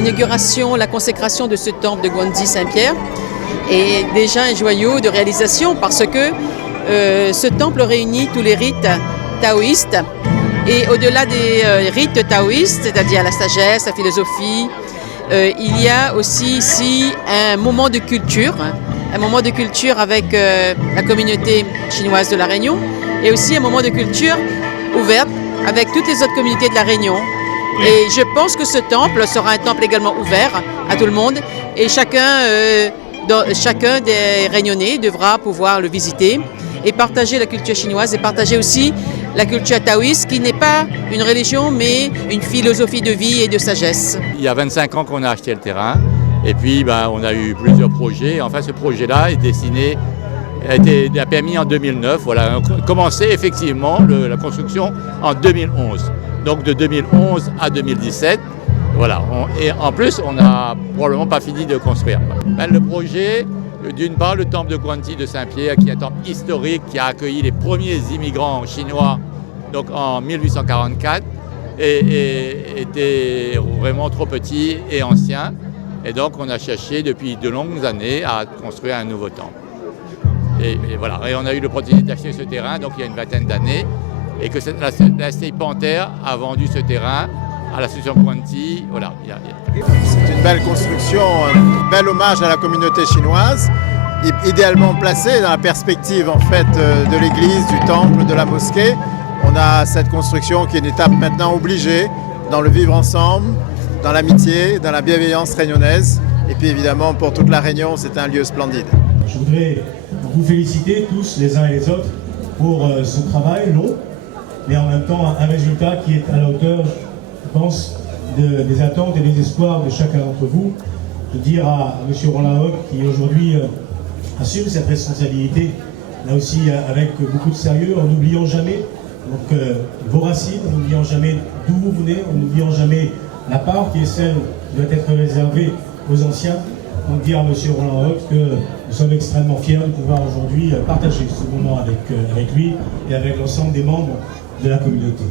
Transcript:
l'inauguration, la consécration de ce temple de Gwanzi Saint-Pierre est déjà un joyau de réalisation parce que ce temple réunit tous les rites taoïstes et au-delà des rites taoïstes, c'est-à-dire la sagesse, la philosophie, il y a aussi ici un moment de culture avec la communauté chinoise de La Réunion et aussi un moment de culture ouverte avec toutes les autres communautés de La Réunion. Et je pense que ce temple sera un temple également ouvert à tout le monde et chacun des Réunionnais devra pouvoir le visiter et partager la culture chinoise et partager aussi la culture taoïste qui n'est pas une religion mais une philosophie de vie et de sagesse. Il y a 25 ans qu'on a acheté le terrain et puis on a eu plusieurs projets. Enfin ce projet-là a permis en 2009. Voilà, on a commencé effectivement la construction en 2011. Donc de 2011 à 2017, voilà. Et en plus, on n'a probablement pas fini de construire. Le projet, d'une part, le temple de Gwanzi de Saint-Pierre, qui est un temple historique, qui a accueilli les premiers immigrants chinois donc en 1844, et était vraiment trop petit et ancien. Et donc, on a cherché depuis de longues années à construire un nouveau temple. Et voilà. Et on a eu l'opportunité d'acheter ce terrain, donc il y a une vingtaine d'années. Et que la SCI Panthère a vendu ce terrain à l'association Gwanzi. Voilà. C'est une belle construction, un bel hommage à la communauté chinoise, idéalement placé dans la perspective en fait de l'église, du temple, de la mosquée. On a cette construction qui est une étape maintenant obligée dans le vivre ensemble, dans l'amitié, dans la bienveillance réunionnaise. Et puis évidemment pour toute la Réunion, c'est un lieu splendide. Je voudrais vous féliciter tous les uns et les autres pour ce travail long, mais en même temps un résultat qui est à la hauteur, je pense, des attentes et des espoirs de chacun d'entre vous. De dire à M. Roland Hoc, qui aujourd'hui assume cette responsabilité, là aussi avec beaucoup de sérieux, en n'oubliant jamais vos racines, en n'oubliant jamais d'où vous venez, en n'oubliant jamais la part qui est celle qui doit être réservée aux anciens. Donc dire à M. Roland Hoc que nous sommes extrêmement fiers de pouvoir aujourd'hui partager ce moment avec lui et avec l'ensemble des membres de la communauté.